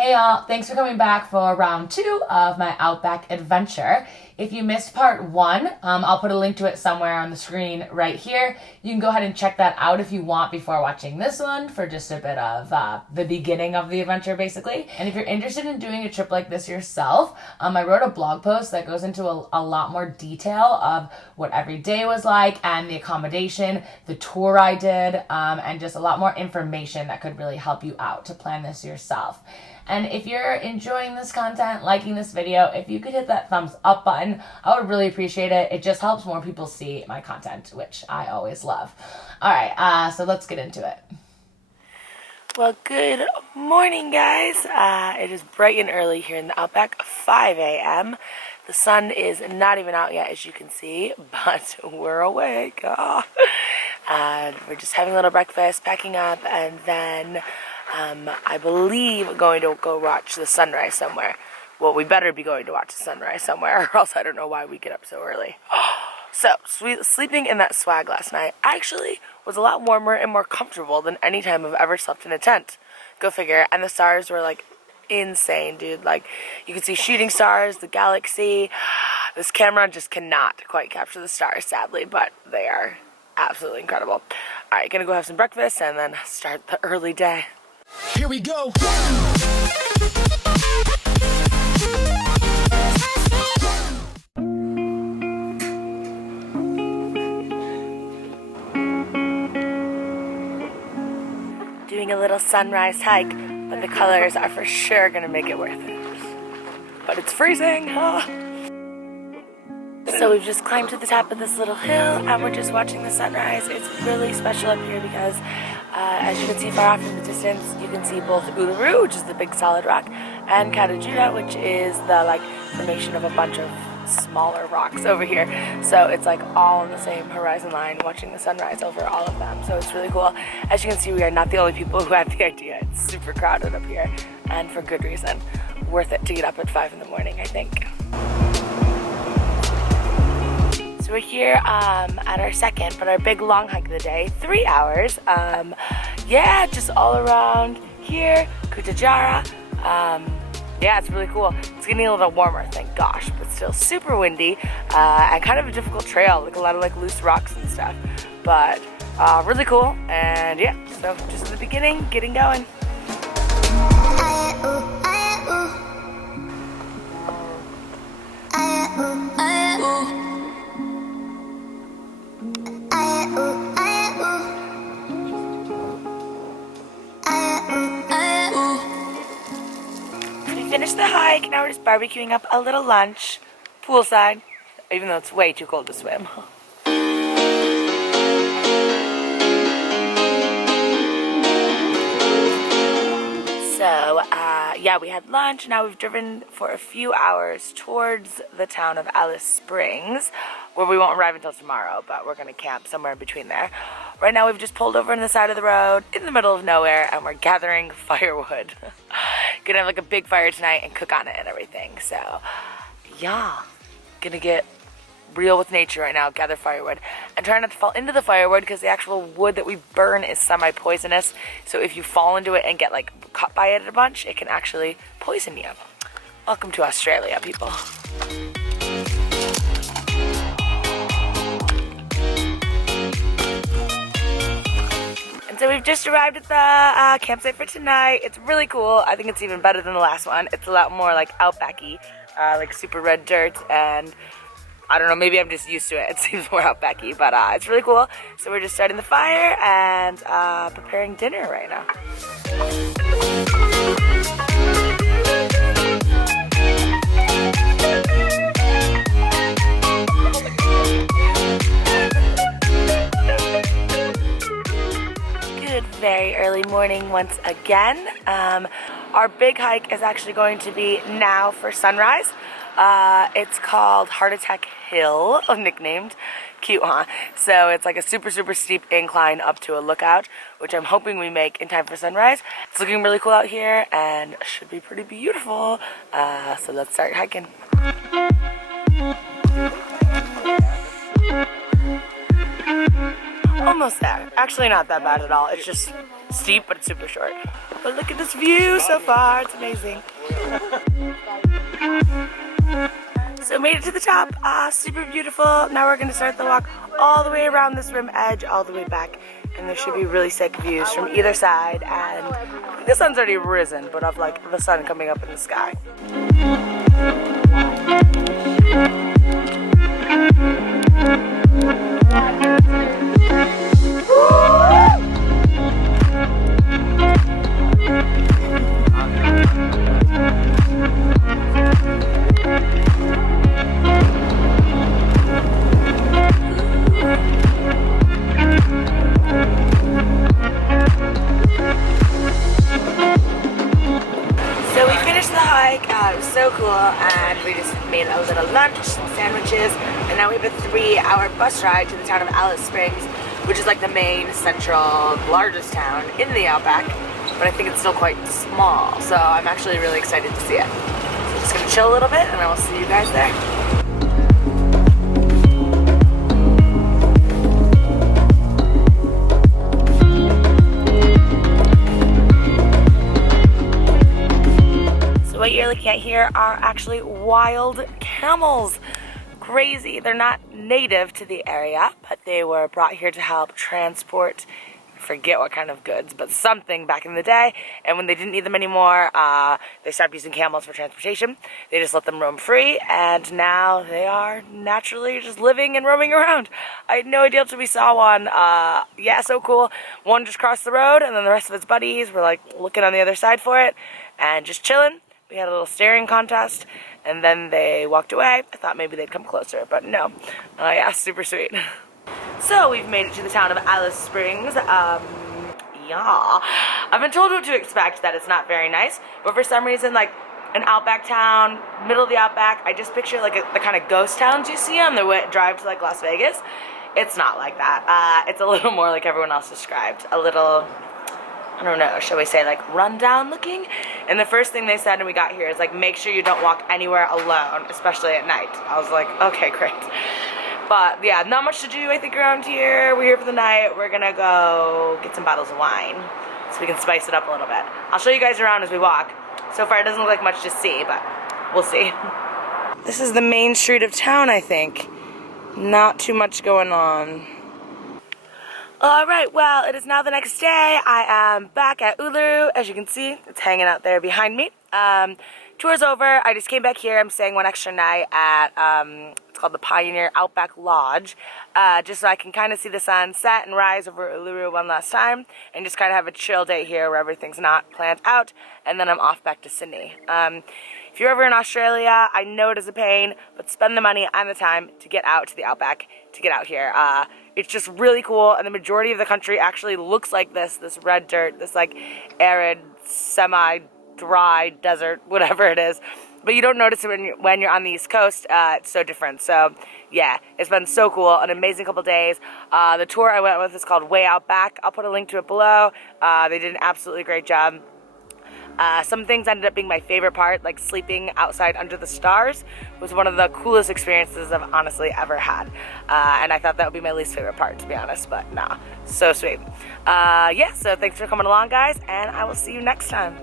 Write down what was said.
Hey y'all, thanks for coming back for round 2 of my Outback adventure. If you missed part 1, I'll put a link to it somewhere on the screen right here. You can go ahead and check that out if you want before watching this one for just a bit of the beginning of the adventure basically. And if you're interested in doing a trip like this yourself, I wrote a blog post that goes into a lot more detail of what every day was like and the accommodation, the tour I did, and just a lot more information that could really help you out to plan this yourself. And if you're enjoying this content, liking this video, if you could hit that thumbs up button, I would really appreciate it. It just helps more people see my content, which I always love. All right, so let's get into it. Well, good morning, guys. It is bright and early here in the Outback, 5 a.m. The sun is not even out yet, as you can see, but we're awake. And we're just having a little breakfast, packing up, and then I believe going to go watch the sunrise somewhere. Well, we better be going to watch the sunrise somewhere, or else I don't know why we get up so early. So, sleeping in that swag last night actually was a lot warmer and more comfortable than any time I've ever slept in a tent. Go figure. And the stars were like insane, dude. Like, you could see shooting stars, the galaxy. This camera just cannot quite capture the stars, sadly, but they are absolutely incredible. All right, gonna go have some breakfast and then start the early day. Here we go. Doing a little sunrise hike, but the colors are for sure gonna make it worth it. But it's freezing. So we've just climbed to the top of this little hill and we're just watching the sunrise. It's really special up here because as you can see far off in the distance, you can see both Uluru, which is the big solid rock, and Kata, which is the formation of a bunch of smaller rocks over here. So it's like all on the same horizon line, watching the sunrise over all of them. So it's really cool. As you can see, we are not the only people who had the idea. It's super crowded up here, and for good reason. Worth it to get up at 5 in the morning, I think. So we're here at our second, but our big long hike of the day, 3 hours. Yeah, just all around here, Kata. Yeah, it's really cool. It's getting a little warmer, thank gosh, but still super windy and kind of a difficult trail, like a lot of loose rocks and stuff. But really cool, and yeah, so just in the beginning, getting going. Finished the hike, now we're just barbecuing up a little lunch, poolside, even though it's way too cold to swim. So, yeah, we had lunch. Now we've driven for a few hours towards the town of Alice Springs, where we won't arrive until tomorrow, but we're going to camp somewhere in between there. Right now we've just pulled over on the side of the road in the middle of nowhere, and we're gathering firewood. Gonna have a big fire tonight and cook on it and everything. So, yeah, gonna get real with nature right now, gather firewood, and try not to fall into the firewood because the actual wood that we burn is semi-poisonous. So if you fall into it and get caught by it a bunch, it can actually poison you. Welcome to Australia, people. So we've just arrived at the campsite for tonight. It's really cool. I think it's even better than the last one. It's a lot more Outbacky, super red dirt, and I don't know, maybe I'm just used to it. It seems more Outbacky, but it's really cool. So we're just starting the fire and preparing dinner right now. Very early morning once again. Our big hike is actually going to be now for sunrise. It's called Heart Attack Hill, nicknamed. Cute, huh? So it's a super steep incline up to a lookout, which I'm hoping we make in time for sunrise. It's looking really cool out here and should be pretty beautiful. So let's start hiking. Almost there. Actually not that bad at all. It's just steep, but it's super short. But look at this view so far. It's amazing. So made it to the top. Super beautiful. Now we're going to start the walk all the way around this rim edge, all the way back. And there should be really sick views from either side. And the sun's already risen, but of like the sun coming up in the sky. It was so cool, and we just made a little lunch, some sandwiches, and now we have a 3-hour bus ride to the town of Alice Springs, which is like the main, central, largest town in the Outback, but I think it's still quite small, so I'm actually really excited to see it. So just gonna chill a little bit, and I will see you guys there. What you're looking at here are actually wild camels. Crazy. They're not native to the area, but they were brought here to help transport, forget what kind of goods, but something back in the day. And when they didn't need them anymore, they stopped using camels for transportation. They just let them roam free, and now they are naturally just living and roaming around. I had no idea until we saw one. Yeah, so cool. One just crossed the road, and then the rest of its buddies were like looking on the other side for it and just chilling. We had a little staring contest, and then they walked away. I thought maybe they'd come closer, but no. Yeah, super sweet. So we've made it to the town of Alice Springs. Yeah. I've been told what to expect, that it's not very nice, but for some reason, like an Outback town, middle of the Outback, I just picture like the kind of ghost towns you see on the drive to like Las Vegas. It's not like that. It's a little more like everyone else described. A little, I don't know, shall we say like rundown looking? And the first thing they said when we got here is like, make sure you don't walk anywhere alone, especially at night. I was like, okay, great. But yeah, not much to do I think around here. We're here for the night. We're gonna go get some bottles of wine so we can spice it up a little bit. I'll show you guys around as we walk. So far it doesn't look like much to see, but we'll see. This is the main street of town, I think. Not too much going on. Alright, well, it is now the next day. I am back at Uluru. As you can see, it's hanging out there behind me. Tour's over. I just came back here. I'm staying one extra night at, it's called the Pioneer Outback Lodge, just so I can kind of see the sun set and rise over Uluru one last time, and just kind of have a chill day here where everything's not planned out, and then I'm off back to Sydney. If you're ever in Australia, I know it is a pain, but spend the money and the time to get out to the Outback, to get out here. It's just really cool, and the majority of the country actually looks like this red dirt, this like arid, semi-dry desert, whatever it is. But you don't notice it when you're on the East Coast. It's so different. So yeah, it's been so cool, an amazing couple days. The tour I went with is called Way Outback. I'll put a link to it below. They did an absolutely great job. Some things ended up being my favorite part, like sleeping outside under the stars was one of the coolest experiences I've honestly ever had. And I thought that would be my least favorite part, to be honest, but nah, so sweet. Yeah, so thanks for coming along, guys, and I will see you next time.